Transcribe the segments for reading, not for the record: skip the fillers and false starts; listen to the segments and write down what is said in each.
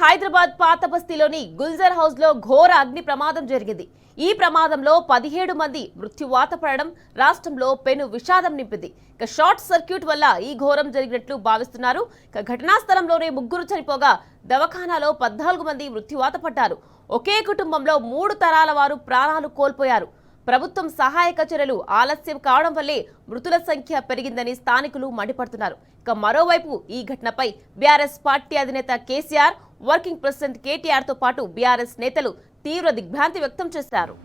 హైదరాబాద్ పాత బస్తీలోని గుల్జర్ హౌస్ లో ఘోర అగ్ని ప్రమాదం జరిగింది. ఈ ప్రమాదంలో 17 మంది మృత్యువాత పడడం రాష్ట్రంలో పెను విషాదం నింపింది. షార్ట్ సర్క్యూట్ వల్ల ఈ ఘోరం జరిగినట్లు భావిస్తున్నారు. ఘటనా స్థలంలోనే 3 చనిపోగా దవాఖానాలో 14 మంది మృత్యువాత పడ్డారు. ఒకే కుటుంబంలో 3 తరాల వారు ప్రాణాలు కోల్పోయారు. ప్రభుత్వం సహాయక చర్యలు ఆలస్యం కావడం వల్లే మృతుల సంఖ్య పెరిగిందని స్థానికులు మండిపడుతున్నారు. మరోవైపు ఈ ఘటనపై బీఆర్ఎస్ పార్టీ అధినేత కేసీఆర్, వర్కింగ్ ప్రెసిడెంట్ కేటీఆర్ తో పాటు బీఆర్ఎస్ నేతలు తీవ్ర దిగ్భ్రాంతి వ్యక్తం చేశారు.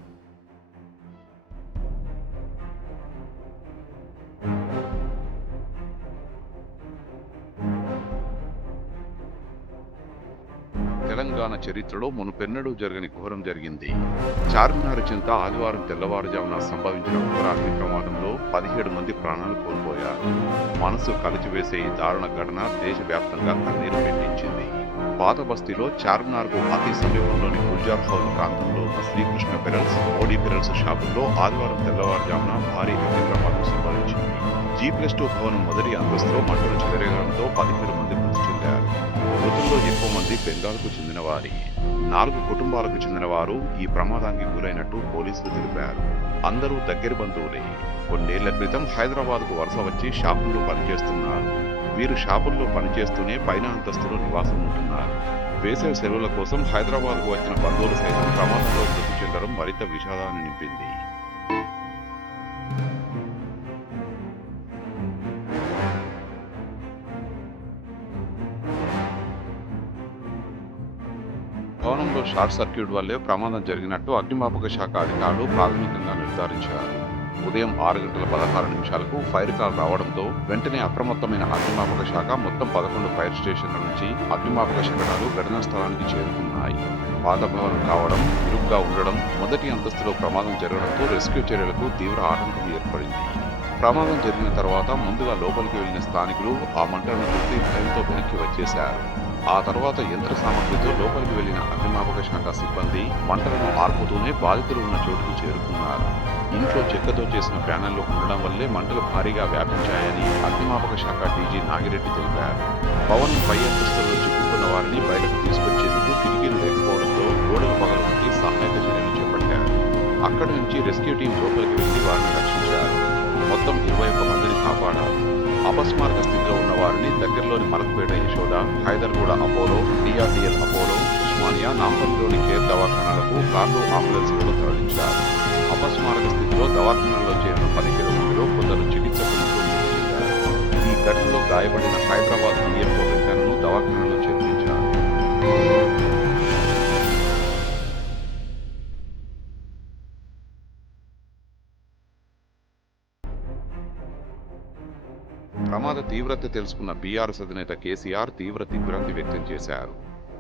తెలంగాణ చరిత్రలో మునుపెన్నడూ జరగని ఘోరం జరిగింది. చార్మినార్ చెంత ఆదివారం తెల్లవారుజామున సంభవించిన ఘోరాగ్ని ప్రమాదంలో 17 మంది ప్రాణాలు కోల్పోయారు. మనసు కలిచివేసే ఈ దారుణ ఘటన దేశవ్యాప్తంగా కన్నీరు పెట్టించింది. పాత బస్తీలో చార్మినార్కు అతి సమీపంలోని గుల్జార్ హౌస్ ప్రాంతంలో శ్రీకృష్ణ పెరల్స్, మోడీ పెరల్స్ షాపుల్లో ఆదివారం తెల్లవారుజామున భారీ అగ్ని ప్రమాదం సంభవించింది. G+2 భవనం మొదటి అంతస్తులో మంటలు చెలరేగడంతో 17 మంది మృతి చెందారు. మృతుల్లో ఎక్కువ మంది బెంగాల్కు చెందినవారి. 4 కుటుంబాలకు చెందిన వారు ఈ ప్రమాదానికి గురైనట్టు పోలీసులు తెలిపారు. అందరూ దగ్గరి బంధువులే. కొన్నేళ్ల క్రితం హైదరాబాద్కు వలస వచ్చి షాపుల్లో పనిచేస్తున్నారు. వీరు షాపుల్లో పనిచేస్తూనే పైన అంతస్తులో నివాసం ఉంటున్నారు. వేసవి సెలవుల కోసం హైదరాబాద్కు వచ్చిన బంధువులు సైతం ప్రమాదంలో మృతి చెందడం మరింత విషాదాన్ని నింపింది. భవనంలో షార్ట్ సర్క్యూట్ వల్లే ప్రమాదం జరిగినట్టు అగ్నిమాపక శాఖ అధికారులు ప్రాథమికంగా నిర్ధారించారు. ఉదయం 6 గంటల 16 నిమిషాలకు ఫైర్ కాల్ రావడంతో వెంటనే అప్రమత్తమైన అగ్నిమాపక శాఖ మొత్తం 11 ఫైర్ స్టేషన్ల నుంచి అగ్నిమాపక శకటాలు ఘటనా స్థలానికి చేరుకున్నాయి. పాత భవనం కావడం, ఇరుగ్గా ఉండడం, మొదటి అంతస్తులో ప్రమాదం జరగడంతో రెస్క్యూ చర్యలకు తీవ్ర ఆటంకం ఏర్పడింది. ప్రమాదం జరిగిన తర్వాత ముందుగా లోపలికి వెళ్లిన స్థానికులు ఆ మంటలను చూసి భయంతో వెనక్కి వచ్చేశారు. ఆ తర్వాత యంత్ర సామగ్రితో లోపలికి వెళ్లిన అగ్నిమాపక శాఖ సిబ్బంది మంటలను ఆర్పుతూనే బాధితులు ఉన్న చోటుకు చేరుకున్నారు. ఇంట్లో చెక్కతో చేసిన ప్యానెల్లో ఉండడం వల్లే మంటలు భారీగా వ్యాపించాయని అగ్నిమాపక శాఖ డీజీ నాగిరెడ్డి తెలిపారు. భవనం పై అంతస్తుల్లో చిక్కుకున్న వారిని బయటకు తీసుకొచ్చేందుకు కిటికీలు లేకపోవడంతో గోడలు పగలగొట్టి సహాయక చర్యలు చేపట్టారు. అక్కడి నుంచి రెస్క్యూ టీం లోపలికి వెళ్లి వారిని రక్షించారు. మొత్తం 21 మందిని కాపాడారు. అపస్మారక స్థితిలో ఉన్న వారిని దగ్గరలోని Malakpet Yashoda, Hyderguda Apollo, DRDL Apollo, Osmania, నాంపల్లిలోని కేర్ దవాఖానాలకు కార్లు, అంబులెన్స్లను తరలించారు. అపస్మారక స్థితిలో దవాఖానాల్లో చేరిన 17 మందిలో కొందరు చికిత్సకు మృతి చెందారు. ఈ ఘటనలో గాయపడిన హైదరాబాద్ డిఎఫ్ఓ వెంకన్నను దవాఖానాలో చేర్పించారు. ప్రమాద తీవ్రత తెలుసుకున్న బీఆర్ఎస్ అధినేత కేసీఆర్ తీవ్ర దిగ్భ్రాంతి వ్యక్తం చేశారు.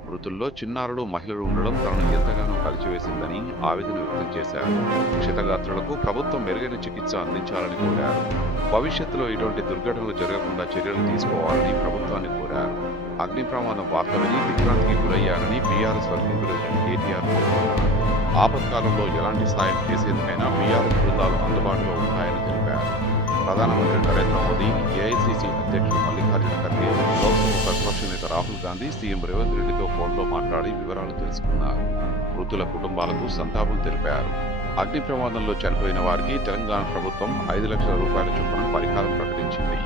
మృతుల్లో చిన్నారులు, మహిళలు ఉండడం తనను ఎంతగానో కలిచివేసిందని ఆవేదన వ్యక్తం చేశారు. క్షతగాత్రులకు ప్రభుత్వం మెరుగైన చికిత్స అందించాలని కోరారు. భవిష్యత్తులో ఇటువంటి దుర్ఘటనలు జరగకుండా చర్యలు తీసుకోవాలని ప్రభుత్వాన్ని కోరారు. అగ్ని ప్రమాదం వార్త విని దిగ్భ్రాంతికి గురయ్యారని బీఆర్ఎస్ వర్కింగ్ ప్రెసిడెంట్ కేటీఆర్ పేర్కొన్నారు. ఆపత్కాలంలో ఎలాంటి సాయం చేసేందుకైనా బీఆర్ఎస్ బృందాలు అందుబాటులో ఉన్నాయని తెలిపారు. ప్రధానమంత్రి నరేంద్ర మోదీ, ఏఐసీసీ అధ్యక్షుడు మల్లికార్జున ఖర్గే, లోక్సభ ప్రతిపక్ష నేత రాహుల్ గాంధీ సీఎం రేవంత్ రెడ్డితో ఫోన్లో మాట్లాడి వివరాలు తెలుసుకున్నారు. మృతుల కుటుంబాలకు సంతాపం తెలిపారు. అగ్ని ప్రమాదంలో చనిపోయిన వారికి తెలంగాణ ప్రభుత్వం 5 లక్షల రూపాయల చొప్పున పరిహారం ప్రకటించింది.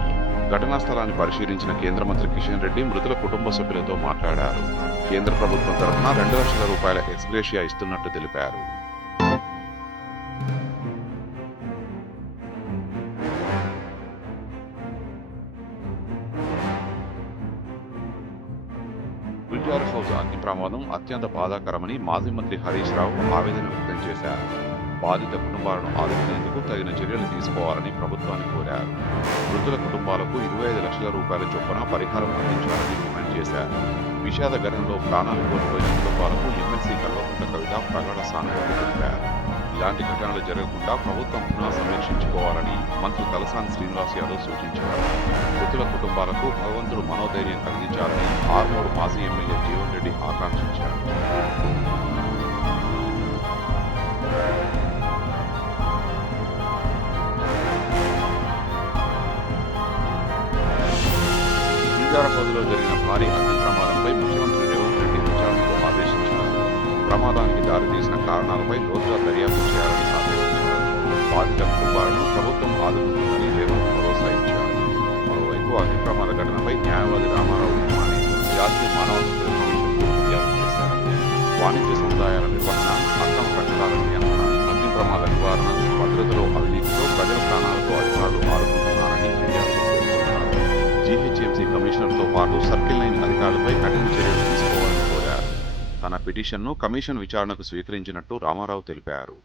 ఘటనా స్థలాన్ని పరిశీలించిన కేంద్ర మంత్రి కిషన్ రెడ్డి మృతుల కుటుంబ సభ్యులతో మాట్లాడారు. కేంద్ర ప్రభుత్వం తరఫున 2 లక్షల రూపాయల ఎక్స్గ్రేషియా ఇస్తున్నట్టు తెలిపారు. గుల్జార్ హౌస్ అగ్ని ప్రమాదం అత్యంత బాధాకరమని మాజీ మంత్రి హరీష్ రావు ఆవేదన వ్యక్తం చేశారు. బాధిత కుటుంబాలను ఆదుకునేందుకు తగిన చర్యలు తీసుకోవాలని ప్రభుత్వాన్ని కోరారు. మృతుల కుటుంబాలకు 25 లక్షల రూపాయల చొప్పున పరిహారం అందించాలని డిమాండ్ చేశారు. విషాద ఘటనలో ప్రాణాలు కోల్పోయిన కుటుంబాలకు ఎమ్మెల్సీ కల్వకుంట్ల కవిత ప్రగాఢ సానుభూతి తెలిపారు. ఇలాంటి ఘటనలు జరగకుండా ప్రభుత్వం పునః సమీక్షించుకోవాలని మంత్రి తలసాని శ్రీనివాస్ యాదవ్ సూచించారు. మృతుల కుటుంబాలకు భగవంతుడు మనోధైర్యం కలిగించాలని ఆర్మూరు మాజీ ఎమ్మెల్యే జీవన్ రెడ్డి ఆకాంక్షించారు. గుల్జార్ హౌస్లో జరిగిన భారీ అగ్ని ప్రమాదంపై ముఖ్యమంత్రి రేవంత్ రెడ్డి విచారణ ప్రమాదానికి దారితీసిన కారణాలపై లోతుగా దర్యాప్తు చేయాలని ఆదేశించారు. బాధిత కుటుంబాలను ప్రభుత్వం ఆదుకుంటుందని రేవంత్ భరోసా ఇచ్చారు. మరోవైపు అగ్ని ప్రమాద ఘటనపై న్యాయవాది రామారావు ఉస్మాని జాతీయ మానవ హక్కుల కమిషన్కు ఫిర్యాదు చేశారు. వాణిజ్య సముదాయాల నిర్వహణ, అక్రమ కట్టడాల నియంత్రణ, అగ్ని ప్రమాద నివారణ, భద్రతలో అవినీతితో ప్రజల ప్రాణాలతో అధికారులు ఆడుకుంటున్నారని ఫిర్యాదులో పేర్కొన్నారు. జీహెచ్ఎంసీ కమిషనర్తో పాటు సర్కిల్ లైన్ అధికారులపై కఠిన చర్యలు తీసుకోవాలని కోరారు. తన పిటిషన్ను కమిషన్ విచారణకు స్వీకరించినట్టు రామారావు తెలిపారు.